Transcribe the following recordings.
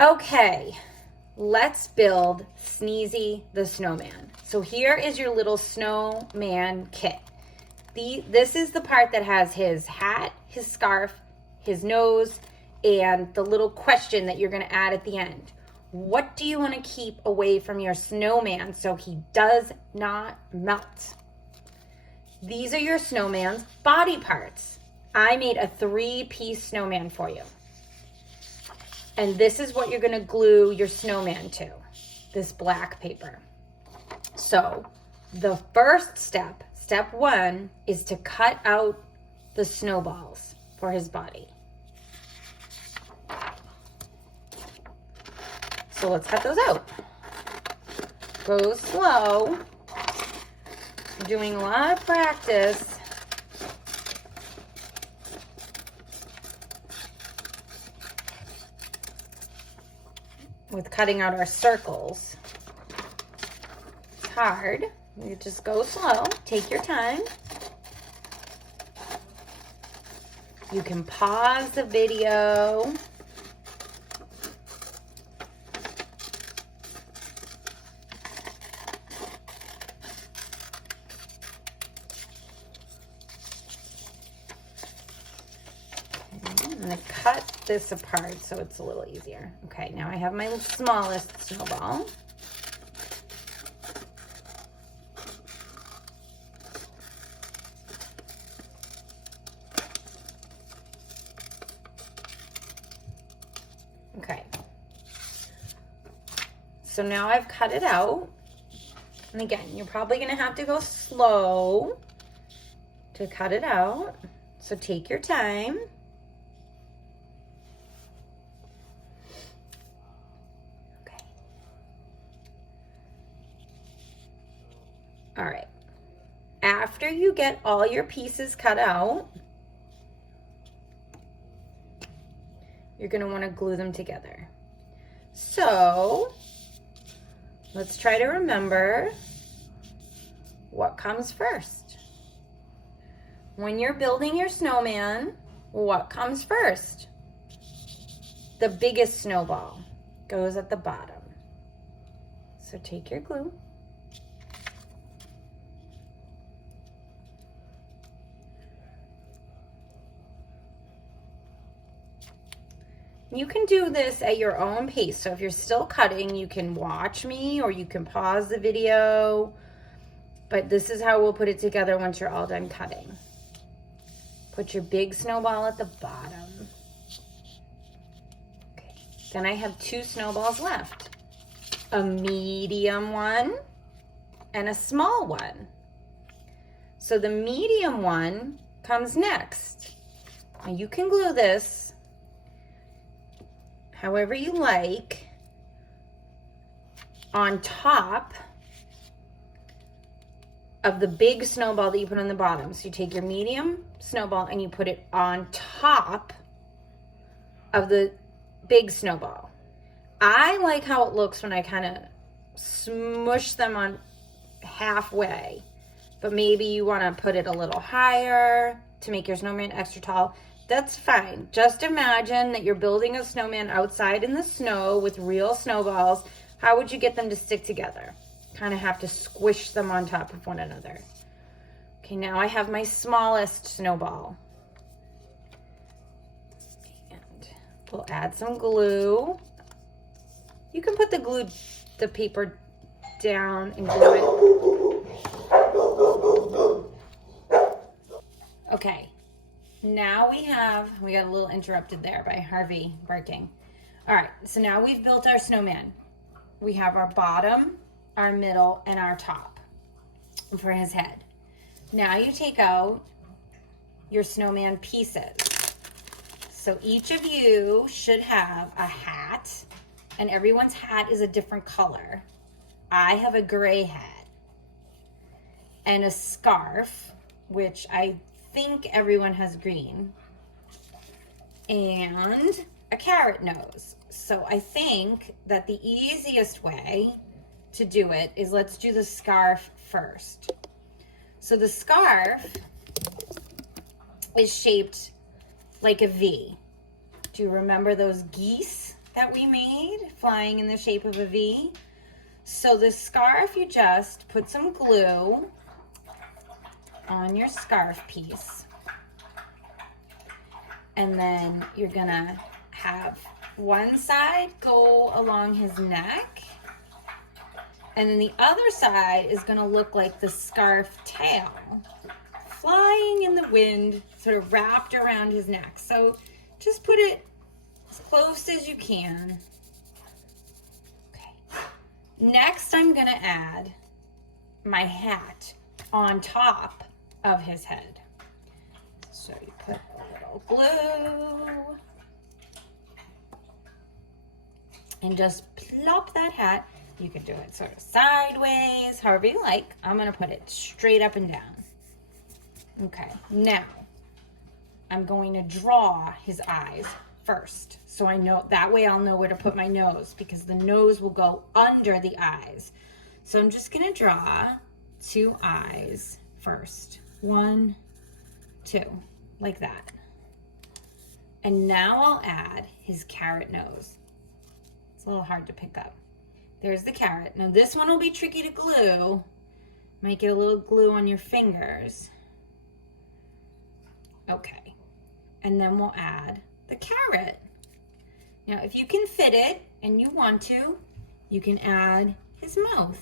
Okay, let's build Sneezy the Snowman. So here is your little snowman kit. This is the part that has his hat, his scarf, his nose, and the little question that you're going to add at the end. What do you want to keep away from your snowman so he does not melt? These are your snowman's body parts. I made a 3-piece snowman for you. And this is what you're going to glue your snowman to, this black paper. So the first step, step 1, is to cut out the snowballs for his body. So let's cut those out. Go slow. You're doing a lot of practice. With cutting out our circles. It's hard. You just go slow. Take your time. You can pause the video. I'm going to cut this apart so it's a little easier. Okay, now I have my smallest snowball. Okay. So now I've cut it out. And again, you're probably going to have to go slow to cut it out. So take your time. All right, after you get all your pieces cut out, you're gonna wanna glue them together. So let's try to remember what comes first. When you're building your snowman, what comes first? The biggest snowball goes at the bottom. So take your glue. You can do this at your own pace. So if you're still cutting, you can watch me or you can pause the video. But this is how we'll put it together once you're all done cutting. Put your big snowball at the bottom. Okay. Then I have 2 snowballs left. A medium one and a small one. So the medium one comes next. Now you can glue this however you like on top of the big snowball that you put on the bottom. So you take your medium snowball and you put it on top of the big snowball. I like how it looks when I kind of smush them on halfway, but maybe you want to put it a little higher to make your snowman extra tall. That's fine. Just imagine that you're building a snowman outside in the snow with real snowballs. How would you get them to stick together? Kind of have to squish them on top of one another. Okay, now I have my smallest snowball. And we'll add some glue. You can put the paper down and glue it. Okay. Now we got a little interrupted there by Harvey barking. All right, so now we've built our snowman. We have our bottom, our middle, and our top for his head. Now you take out your snowman pieces. So each of you should have a hat, and everyone's hat is a different color. I have a gray hat and a scarf, which I think everyone has green, and a carrot nose. So I think that the easiest way to do it is let's do the scarf first. So the scarf is shaped like a V. Do you remember those geese that we made, flying in the shape of a V. So the scarf, you just put some glue on your scarf piece. And then you're gonna have one side go along his neck. And then the other side is gonna look like the scarf tail, flying in the wind, sort of wrapped around his neck. So just put it as close as you can. Okay. Next, I'm gonna add my hat on top of his head. So you put a little glue and just plop that hat. You can do it sort of sideways, however you like. I'm gonna put it straight up and down. Okay, now I'm going to draw his eyes first. So I know, that way I'll know where to put my nose, because the nose will go under the eyes. So I'm just gonna draw 2 eyes first. 1, 2, like that. And now I'll add his carrot nose. It's a little hard to pick up. There's the carrot. Now this one will be tricky to glue. Might get a little glue on your fingers. Okay. And then we'll add the carrot. Now if you can fit it and you want to, you can add his mouth.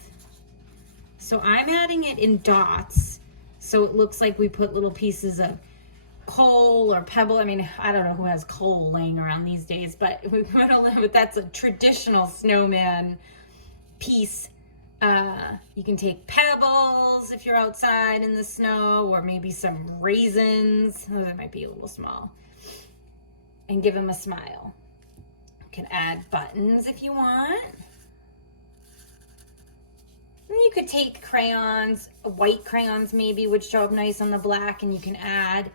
So I'm adding it in dots, so it looks like we put little pieces of coal or pebble. I mean, I don't know who has coal laying around these days, but we put a little bit, that's a traditional snowman piece. You can take pebbles if you're outside in the snow, or maybe some raisins. Oh, that might be a little small. And give him a smile. You can add buttons if you want. And you could take crayons, white crayons maybe, would show up nice on the black, and you can add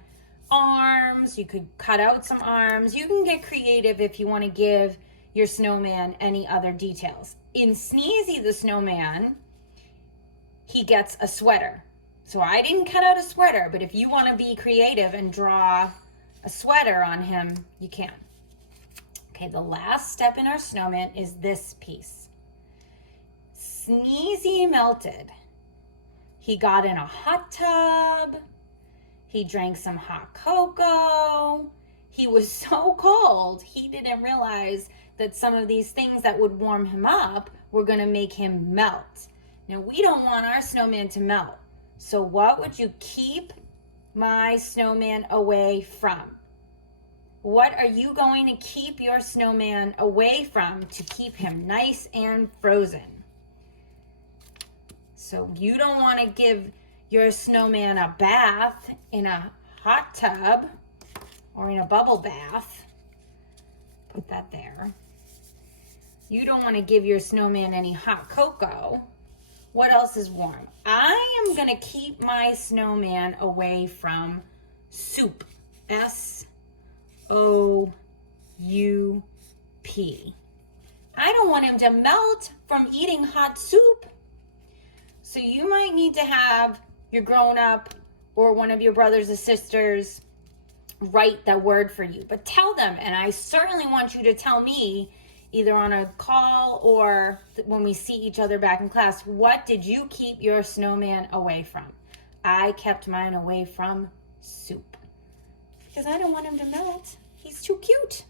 arms. You could cut out some arms. You can get creative if you want to give your snowman any other details. In Sneezy the Snowman, he gets a sweater. So I didn't cut out a sweater, but if you want to be creative and draw a sweater on him, you can. Okay, the last step in our snowman is this piece. Sneezy melted. He got in a hot tub. He drank some hot cocoa. He was so cold, he didn't realize that some of these things that would warm him up were going to make him melt. Now, we don't want our snowman to melt. So what would you keep my snowman away from? What are you going to keep your snowman away from to keep him nice and frozen? So you don't want to give your snowman a bath in a hot tub or in a bubble bath. Put that there. You don't want to give your snowman any hot cocoa. What else is warm? I am going to keep my snowman away from soup. S-O-U-P. I don't want him to melt from eating hot soup. So you might need to have your grown-up or one of your brothers or sisters write that word for you. But tell them, and I certainly want you to tell me, either on a call or when we see each other back in class, what did you keep your snowman away from? I kept mine away from soup, because I don't want him to melt. He's too cute.